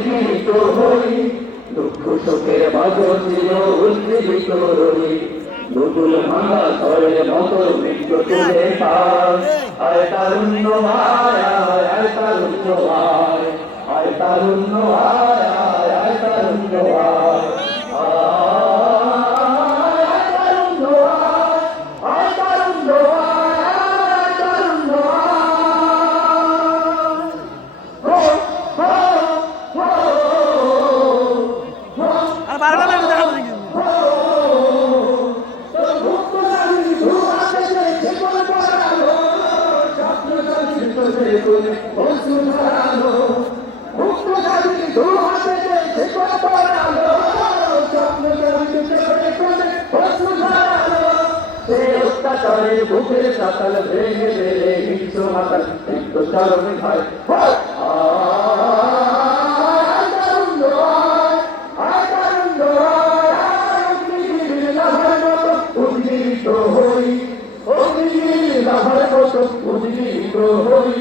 উজ্জীবিত হই, দুঃখ সুখের বাঁধন ছিল উজ্জীবিত রই, নতুন ভাঙা ঝড়ের মতো মৃত্যু তুলে পায়, আয় তারুণ্য আয় আয় আয় তারুণ্য আয়, আয় তারুণ্য আয় আয় আয় তারুণ্য আয়, অত্যাচারের বুকের সাতাল ভেঙে দেবে হিংস মাতাল হিংস চারণে খায় উজ্জীবিত হই, অগ্নির লাভার মতো উজ্জীবিত হই।